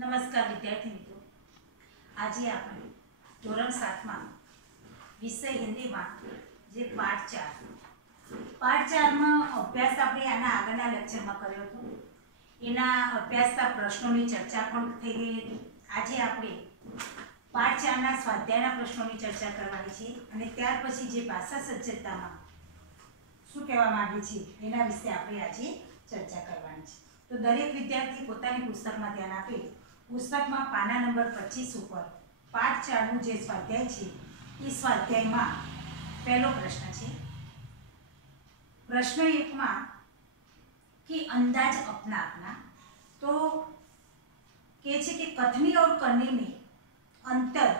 નમસ્કાર વિદ્યાર્થી મિત્રો, આજે આપણે ધોરણ 7 માં વિષય હિન્દીમાં જે પાઠ 4 માં અભ્યાસ આપણે આના આગળના લેક્ચરમાં કર્યો હતો. એના અભ્યાસના પ્રશ્નોની ચર્ચા પણ થઈ ગઈ હતી. આજે આપણે પાઠ 4 ના સ્વાધ્યાયના પ્રશ્નોની ચર્ચા કરવાની છે અને ત્યાર પછી જે ભાષા સજ્જતામાં શું કહેવા માંગે છે એના વિશે આપણે આજે ચર્ચા કરવાની છે. તો દરેક વિદ્યાર્થી પોતાની પુસ્તકમાં ધ્યાન આપે. પુસ્તકમાં પાના નંબર 25 ઉપર પાઠ 4 નું જે સ્વાધ્યાય છે એ સ્વાધ્યાયમાં પહેલો પ્રશ્ન છે. प्रश्न 1 में कि अंदाज अपना अपना तो कहे छे कि कथनी और करनी में अंतर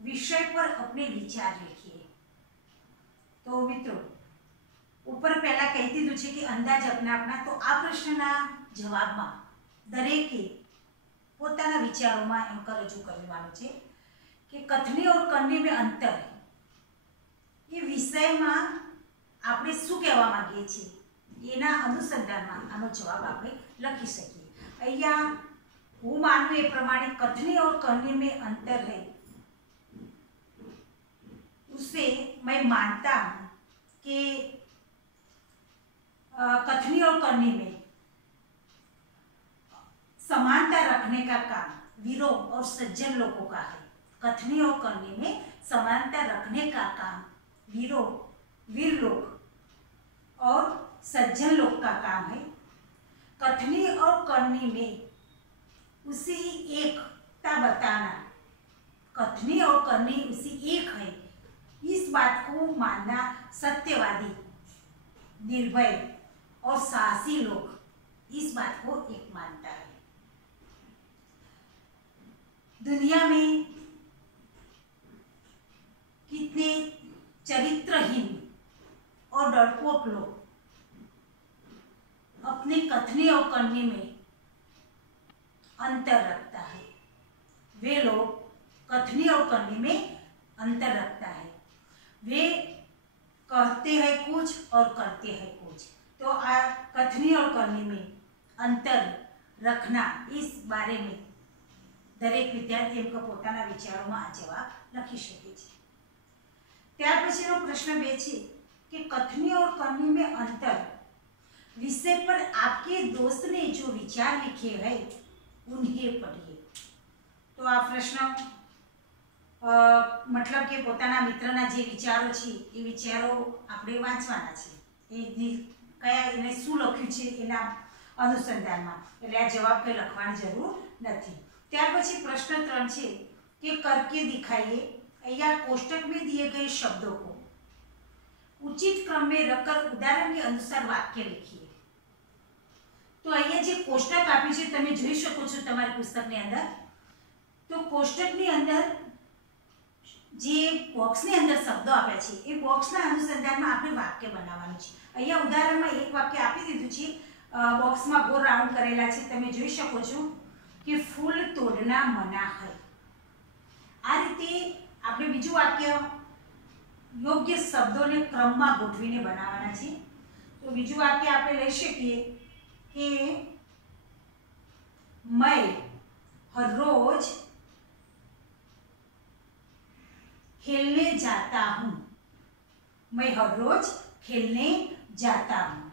विषय पर अपने विचार लिखिए. तो मित्रों ऊपर पहला कही दीधुं छे कि अंदाज अपना अपना. तो आ प्रश्नना जवाब में दरेके पोताना विचारों में एम रजू करवानुं छे कि कथनी और करनी में अंतर ये विषय में આપણે શું કહેવા માંગીએ છીએ એના અનુસંધાનમાં આનો જવાબ આપણે લખી શકીએ. અહીંયા હું માનું એ પ્રમાણે कथनी और करनी में अंतर है, उससे मैं मानता हूँ कि कथनी और करनी में समानता रखने का काम वीरों और सज्जन लोगों का है. कथनी और करनी में समानता रखने का काम वीर लोग और सज्जन लोग का काम है. कथनी और करनी में उसी एकता बताना, कथनी और करनी उसी एक है, इस बात को मानना सत्यवादी, निर्भय और साहसी लोग इस बात को एक मानता है. दुनिया में कितने चरित्रहीन और डरपोक लोग अपने कथनी और करनी में अंतर रखता है. वे लोग कथनी और करनी में अंतर रखता है. वे कहते हैं कुछ और करते हैं कुछ. तो आ कथनी और करनी में अंतर रखना इस बारे में दरेक विद्यार्थी एम पोताना विचारों में आ जवाब लखी शके छे. त्यार पछीनो प्रश्न 2 छे कि कथनी और करनी में अंतर विषय पर आपके दोस्त ने जो विचार लिखे हैं उन्हें पढ़िए. तो आ प्रश्न मतलब के पोताना मित्रना जे विचारो छे ए विचारो आपणे वांचवाना छे. ए कया एने शुं लख्युं छे एना अनुसंधानमा, એટલે આ જવાબ કંઈ લખવાની જરૂર નથી. ત્યાર પછી પ્રશ્ન 3 છે કે करके दिखाइए. અહીંયા कोष्टक में दिए गए शब्दों को उचित क्रम में रखकर उदाहरण के अनुसार वाक्य लिखिए. तो अहींया जे कोष्टक आप्युं छे तमे जोई शको छो तमारी पुस्तकनी अंदर. तो कोष्टकनी अंदर जे बॉक्सनी अंदर शब्दों आप्या छे ए बॉक्सना अनुसंधाનમાં આપણે વાક્ય બનાવવાનું છે. अहींया उदाहरणमां एक वाक्य आपी દીધું છે, બોક્સમાં ગોળ રાઉન્ડ કરેલા છે, તમે જોઈ શકો છો કે ફૂલ તોડના મના है. આ રીતે આપણે બીજું વાક્ય योग्य शब्दों ने क्रम में गोठवीने बनावाना छे. तो बीजू वाक्य आपणे लई शकीए कि मैं हर रोज खेलने जाता हूँ. मैं हर रोज खेलने जाता हूँ.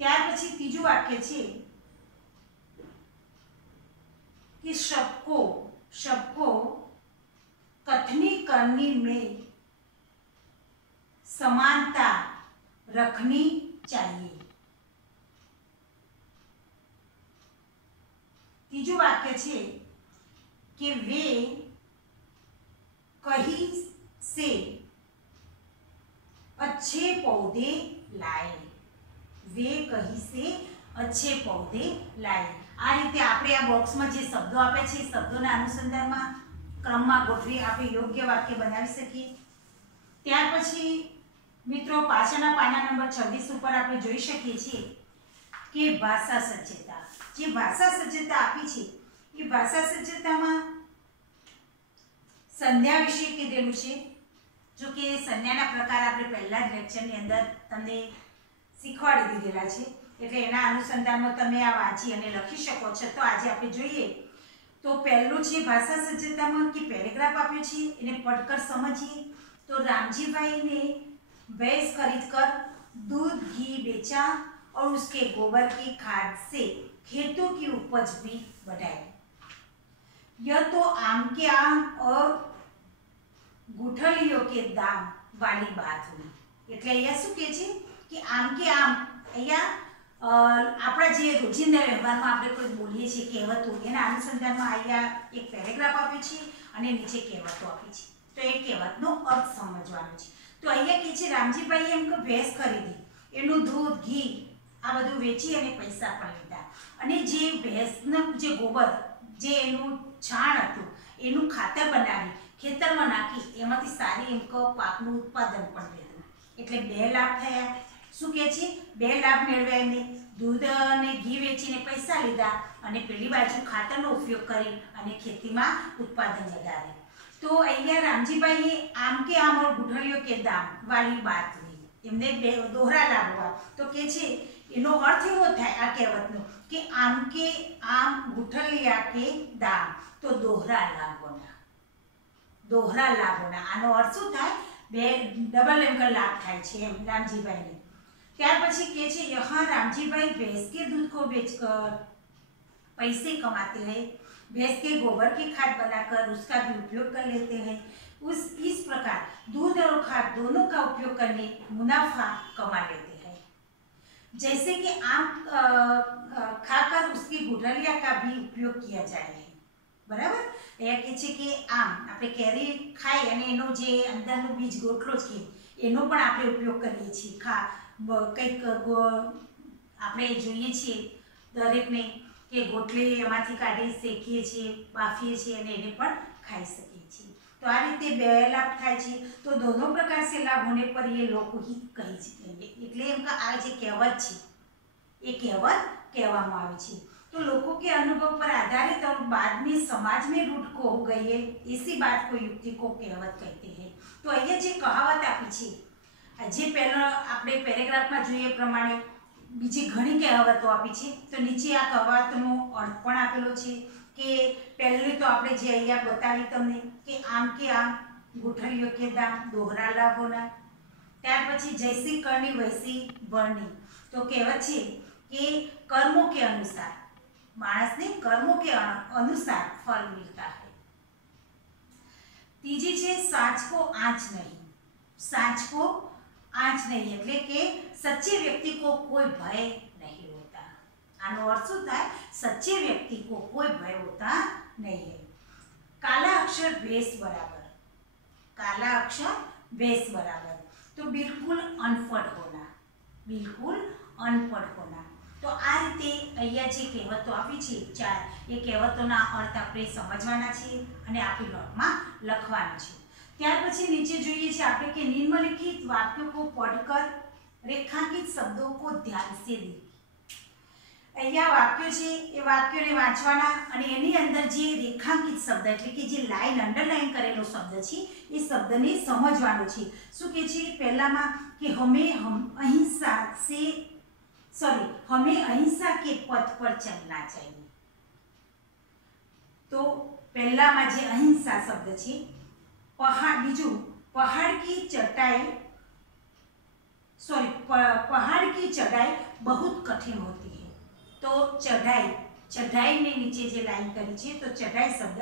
त्यार पछी तीजू वाक्य छे कि सबको कथनी करनी में समानता रखनी चाहिए. तीजू वाक्य छे कि वे कहीं से अच्छे पौधे लाए. वे कहीं से अच्छे पौधे लाए. आ रीते आपणे आ बॉक्स में जे शब्दों आपे छे शब्दोना अनुसंधानमा क्रम में गोठवी आपणे योग्य वाक्य बनावी सकीए. त्यार पछी मित्रों पाछळना पाना नंबर 26 पर आपणे जोई शकीए छीए कि भाषा सज्जता. जे भाषा सज्जता आपी छे ए भाषा सज्जतामां संज्ञा विषे कीधेलुं छे. जो कि संज्ञाना प्रकार आपणे पहला ज लेक्चरनी अंदर तमने शीखवाड़ी दीधेला छे. એટલે એના અનુસંધાનમાં તમે આ વાંચી અને લખી શકો છો। તો આજે આપણે જોઈએ તો પહેલું છે ભાષા સજ્જતામાં કે પેરેગ્રાફ આપ્યો છે એને પढ़कर समझिए। तो रामजी भाई ने भैंस खरीद कर दूध घी बेचा और उसके गोबर की खाद से खेतों की उपज भी बढ़ाई। यह तो आम के आम और गुठलियों के दाम वाली बात हुई। એટલે અહીંયા શું કહે છે કે આમ કે આમ અહીંયા આપણા જે રોજિંદા વ્યવહારમાં આપણે કોઈ બોલીએ છીએ કહેવતો એના અનુસંધાનમાં અહીંયા એક પેરેગ્રાફ આપ્યું છે અને નીચે કહેવતો આપી છે। તો એ કહેવતનો અર્થ સમજવાનો છે। તો અહીંયા કહે છે રામજીભાઈએ એમ કે ભેંસ ખરીદી, એનું દૂધ ઘી આ બધું વેચી અને પૈસા પણ લીધા અને જે ભેંસનું જે ગોબર જે એનું છાણ હતું એનું ખાતર બનાવી ખેતરમાં નાખી એમાંથી સારી એમ કે પાકનું ઉત્પાદન પણ લીધું। એટલે બે લાભ થયા। શું કહે છે? બે લાભ મેળવ્યા એમને, દૂધ અને ઘી વેચીને પૈસા લીધા અને પેલી બાજુ ખાતરનો ઉપયોગ કરી અને ખેતીમાં ઉત્પાદન વધારે। तो અહીંયા રામજીભાઈએ આમ કે આમ और गुठलियों के दाम वाली बात हुई। એમને બે દોહરા લાભ हुआ। તો કે છે એનો અર્થ એવો થાય આ કહેવતનો કે આમ કે આમ ગુઠલિયા કે દામ, તો દોહરા લાભોના આનો અર્થ શું થાય? બે ડબલ એમ લાભ થાય છે એમ રામજીભાઈને। ત્યાર પછી કે છે यहाँ रामजीभाई भैंस के दूध को बेचकर पैसे कमाते हैं, भैंस के गोबर की खाद बनाकर उसका भी उपयोग कर लेते हैं। इस प्रकार दूध और खाद दोनों का उपयोग करके मुनाफा कमा लेते हैं। जैसे कि आम खाकर उसकी गुठलिया का भी उपयोग किया जाए। बराबर? એ કહે છે કે આમ આપણે કેરી ખાઈ અને એનો જે અંદરનો બીજ ગોટલો છે એનો પણ આપણે ઉપયોગ કરીએ છીએ। કંઈક આપણે જોઈએ છીએ દરેકને કે ગોટલી એમાંથી કાઢી શેકીએ છીએ, બાફીએ છીએ અને એને પણ ખાઈ શકીએ છીએ। तो आ रीते बे लाभ थाय छे। तो दोनों प्रकार से लाभ होने पर ये लोकहित कही छे। એટલે એમ કે આ જે કહેવત છે એ કહેવત કહેવામાં આવે છે। तो लोगों के अनुभव पर आधारित और बाद में समाज में रूढ़ हो गई है ऐसी बात को युक्ति को कहेवत कहते हैं। तो અહીંયા જે કહાવત આપી છે જે પહેલા આપણે પેરેગ્રાફમાં જોઈએ પ્રમાણે બીજી ઘણી કહેવતો આપી છે। તો નીચે આ કહેવતનો અર્થ પણ આપેલો છે કે પહેલી તો આપણે જે અહીંયા બતાવી તમને કે આમ કે આમ ગુઠલિયો કે દામ દોહરા લાભોના। ત્યાર પછી જૈસી કરણી વૈસી ભરણી। તો કહેવત છે કે કર્મों के अनुसार मानस ने कर्मों के अनुसार फल मिलता है। तीजी छे सांच को आंच नहीं। सांच को आंच नहीं એટલે કે सच्चे व्यक्ति को कोई भय नहीं होता। આનો અર્થ શું થાય? सच्चे व्यक्ति को कोई भय होता नहीं है। काला अक्षर बेस बराबर, काला अक्षर बेस बराबर। तो बिल्कुल अनपढ़ होना, बिल्कुल अनपढ़ होना। तो आ रीते અહીંયા જે કહેવતો આપી છે ચાર એ કહેવતોના અર્થ આપણે સમજવાના છે અને આપણી નોટમાં લખવાનું છે। ત્યાર પછી નીચે જોઈએ છે આપણે કે નિમ્નલિખિત વાક્યો को पढ़कर रेखांकित शब्दों को ध्यान से देखिए। અહીંયા વાક્યો છે એ વાક્યોને વાંચવાના અને એની અંદર જે રેખાંકિત શબ્દ એટલે કે જે લાઈન અંડરલાઈન કરેલો શબ્દ છે એ શબ્દને સમજવાનો છે। શું કહે છે પહેલામાં કે हमें अहिंसा के पथ पर चलना चाहिए। तो पहला में जे अहिंसा शब्द है पहाड़, बीजू पहाड़ की चढ़ाई बहुत कठिन होती है। तो चढ़ाई ने नीचे जे लाइन करी है तो चढ़ाई शब्द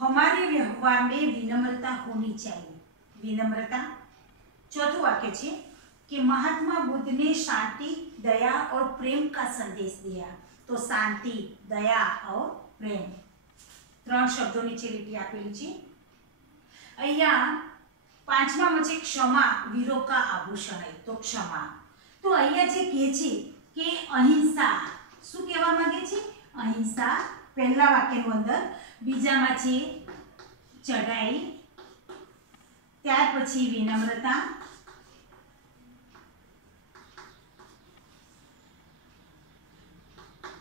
हमारे व्यवहार में विनम्रता होनी चाहिए, विनम्रता। चौथुं वाक्य है कि महात्मा बुद्ध ने शांति, दया और प्रेम का संदेश दिया। तो शांति, दया और प्रेम त्रण शब्दों नीचे लिखी आपेली छे। अहींया पांचमामां छे क्षमा वीरों का आभूषण है। तो क्षमा तो अहींया जे कहे छे के अहिंसा शुं कहेवा मांगे छे? अहिंसा पहला वाक्यनो अंदर, बीजामां छे चढ़ाई, त्यार पछी विनम्रता,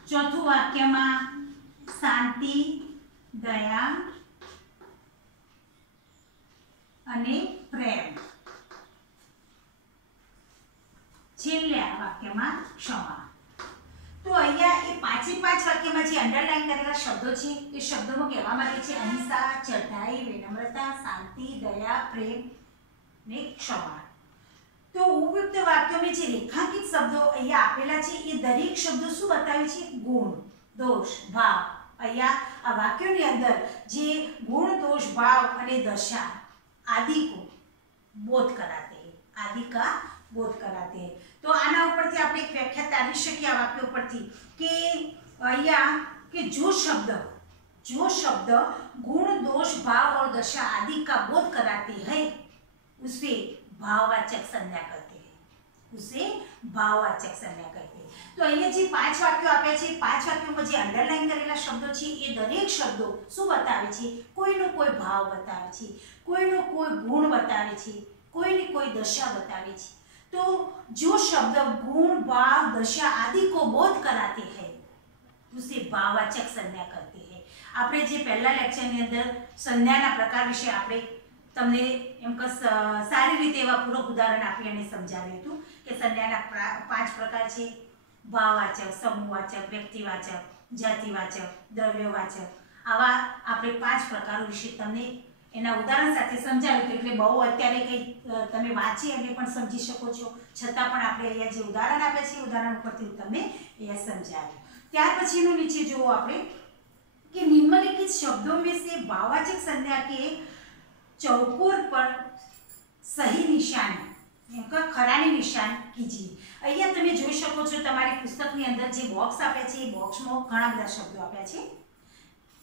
चौथु वाक्य में शांति, दया अने प्रेम, छेल्ला वाक्य में क्षमा। તો અહીંયા એ પાંચે પાંચ વાક્યમાં જે અંડરલાઈન કરેલા શબ્દો છે એ શબ્દોમાં કહેવામાં આવે છે અહિંસા, ચઢાઈ, વિનમ્રતા, શાંતિ, દયા, પ્રેમ ને ક્ષમા. તો ઉપયુક્ત વાક્યોમાં જે રેખાંકિત શબ્દો અહીંયા આપેલા છે એ દરેક શબ્દો શું બતાવે છે? ગુણ, દોષ, ભાવ. અહીંયા આ વાક્યોની અંદર જે ગુણ, દોષ, ભાવ અને દશા आदि को बोध कराते हैं, आदि का बोध कराते हैं. तो आना ઉપરથી આપણે એક વ્યાખ્યા તારવી શકીએ આ વાક્ય ઉપરથી કે અહીંયા કે जो शब्द गुण, दोष, भाव और दशा आदि का बोध कराते हैं उसे भाववाचक संज्ञा कहते हैं, उसे भाववाचक संज्ञा कहते हैं. तो અહીંયા જે પાંચ વાક્યો આપ્યા છે પાંચ વાક્યોમાં જે અંડરલાઈન કરેલા શબ્દો છે એ દરેક શબ્દો શું બતાવે છે? કોઈનો કોઈ ભાવ બતાવે છે, કોઈનો કોઈ ગુણ બતાવે છે, કોઈની કોઈ દશા બતાવે છે. तो जो शब्द गुण, भाव, दशा आदि को बोध कराते हैं उसे भाववाचक संज्ञा कहते हैं. આપણે જે પહેલા લેક્ચરની અંદર સંજ્ઞાના પ્રકાર વિશે આપણે તમને એમ કે સારી રીતે એવા પૂરક ઉદાહરણ આપી અને સમજાવ્યું હતું કે સંજ્ઞાના પાંચ પ્રકાર છે: ભાવવાચક, સમૂહવાચક, વ્યક્તિવાચક, જાતિવાચક, દ્રવ્યવાચક. આવા આપણે પાંચ પ્રકારો વિશે તમને એના ઉદાહરણ સાથે સમજાવ્યું હતું. એટલે બહુ અત્યારે કંઈ તમે વાંચી અને પણ સમજી શકો છો, છતાં પણ આપણે અહીંયા જે ઉદાહરણ આપ્યા છે ઉદાહરણ ઉપરથી તમને અહીંયા સમજાવ્યું. ત્યાર પછીનું નીચે જુઓ આપણે कि निम्नलिखित शब्दों में से भाववाचक संज्ञा के चौकोर पर सही निशान खरानी निशान कीजिए. અહીંયા તમે જોઈ શકો છો તમારી પુસ્તકની અંદર જે બોક્સ આપ્યા છે એ બોક્સમાં ઘણા બધા શબ્દો આપ્યા છે.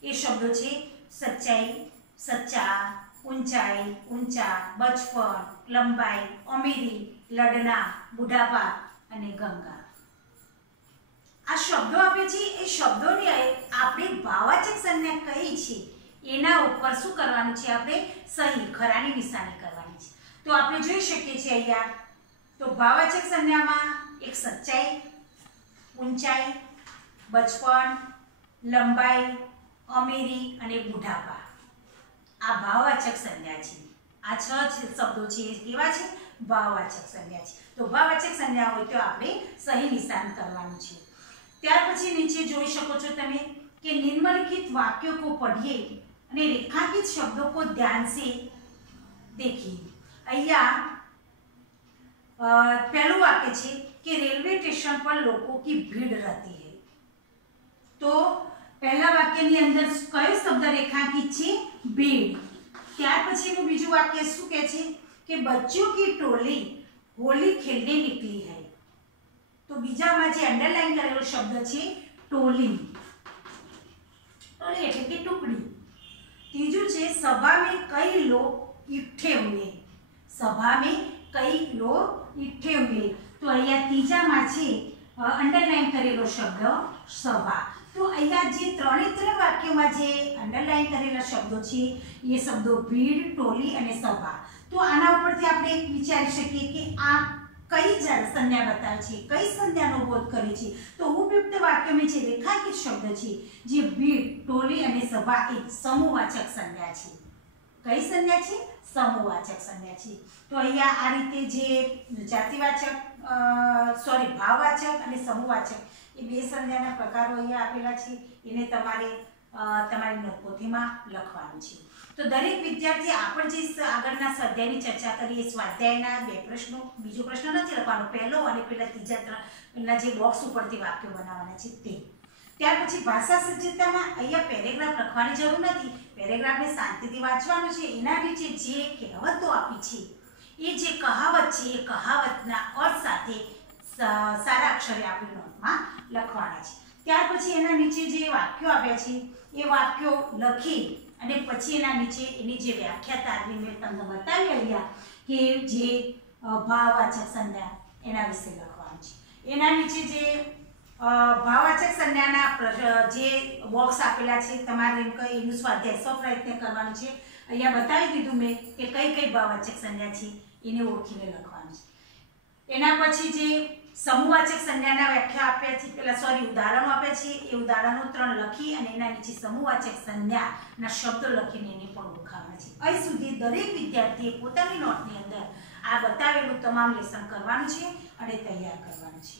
એ શબ્દો છે સચ્ચાઈ, સચ્ચા, ઊંચાઈ, ઊંચા, બચપન, લંબાઈ, અમીરી, લડના, બુઢાપા અને ગંગા. આ શબ્દો આપે છે એ શબ્દોની આપણે ભાવવાચક સંજ્ઞા કઈ છે એના ઉપર શું કરવાનું છે? આપણે સહી ખરાની નિશાની કરવાની છે. તો આપણે જોઈ શકીએ છીએ અહીંયા તો ભાવવાચક સંજ્ઞામાં એક સચ્ચાઈ, ઊંચાઈ, બચપન, લંબાઈ, અમીરી અને બુઢાપા આ ભાવવાચક સંજ્ઞા છે. આ છ શબ્દો છે એ કેવા છે? ભાવવાચક સંજ્ઞા છે. તો ભાવવાચક સંજ્ઞા હોય તો આપણે સહી નિશાન કરવાનું છે. ત્યાર પછી નીચે જોઈ શકો છો તમે કે निम्नलिखित वाक्यों को पढ़िए અને રેખાંકિત शब्दों को ध्यान से देखिए. અહીંયા पहलू वाक्य છે कि रेलवे स्टेशन पर लोगों की भीड़ रहती है. तो पहला वाक्यની અંદર કયો શબ્દ રેખાંકિત છે? ભીડ. ત્યાર પછીનું બીજું વાક્ય શું કહે છે કે बच्चों की टोली होली खेलने निकली है. तो बीजाમાં જે અંડરલાઈન કરેલો શબ્દ છે ટોલી. ટોલી એટલે કે ટુકડી. ત્રીજું છે સભા में कई लोग इकट्ठे हुए. सभा में कई लोग इकट्ठे हुए. तो અહીંયા ત્રીજામાં છે અંડરલાઈન કરેલો શબ્દ સભા. તો અહીંયા જે ત્રણે ત્રણ વાક્યોમાં જે અંડરલાઈન કરેલા શબ્દો છે એ શબ્દો ભીડ, ટોલી અને સભા. તો આના ઉપરથી આપણે વિચારી શકીએ કે આ कई संज्ञा बतावे छे, कई संज्ञानो बोध करे छे. तो उपयुक्त वाक्य में जे रेखांकित शब्द छे जे भीड़, टोली अने सभा एक समूहवाचक संज्ञा छे. कई संज्ञा छे? समूहवाचक संज्ञा छे. तो अहींया आ रीते जे जातिवाचक भाववाचक अने समूहवाचक ए बे संज्ञाना प्रकारो अहींया आपेला छे. एने तमारे તમારી નોટબુકમાં લખવાનું છે. તો દરેક વિદ્યાર્થી આપણે જે આગળના સ્વાધ્યાયની ચર્ચા કરીએ સ્વાધ્યાયના બે પ્રશ્નો, બીજો પ્રશ્ન નથી લખવાનો, પહેલો અને પેલા ત્રીજા ત્રણ જે બોક્સ ઉપરથી વાક્યો બનાવવાના છે તે. ત્યાર પછી ભાષા સજ્જતામાં અહીંયા પેરેગ્રાફ લખવાની જરૂર નથી. પેરેગ્રાફને શાંતિથી વાંચવાનું છે. એના નીચે જે કહેવતો આપી છે એ જે કહાવત છે એ કહાવતના અર્થ સાથે સારા અક્ષરે આપણી નોટમાં લખવાના છે. ત્યાર પછી એના નીચે જે વાક્યો આપ્યા છે એ વાક્યો લખી અને પછી એના નીચે એની જે વ્યાખ્યા તારવી મેં તમને બતાવી અહીંયા કે જે ભાવવાચક સંજ્ઞા એના વિશે લખવાનું છે. એના નીચે જે ભાવવાચક સંજ્ઞાના જે બોક્સ આપેલા છે તમારે એનું સ્વાધ્યાય સ્વપ્રયત્ન કરવાનું છે. અહીંયા બતાવી દીધું મેં કે કઈ કઈ ભાવવાચક સંજ્ઞા છે એને ઓળખીને લખવાનું છે. એના પછી જે समूहवाचक संज्ञाना व्याख्या आप्या छे पेला उदाहरणों आप्या छे ए उदाहरणों 3 लखी अने एना नीचे समूहवाचक संज्ञाना शब्दो लखीने एने पण ओळखावाना छे. અહીં સુધી દરેક વિદ્યાર્થીએ પોતાની નોટની અંદર આ બતાવેલું તમામ લેસન કરવાનું છે અને તૈયાર કરવાનું છે.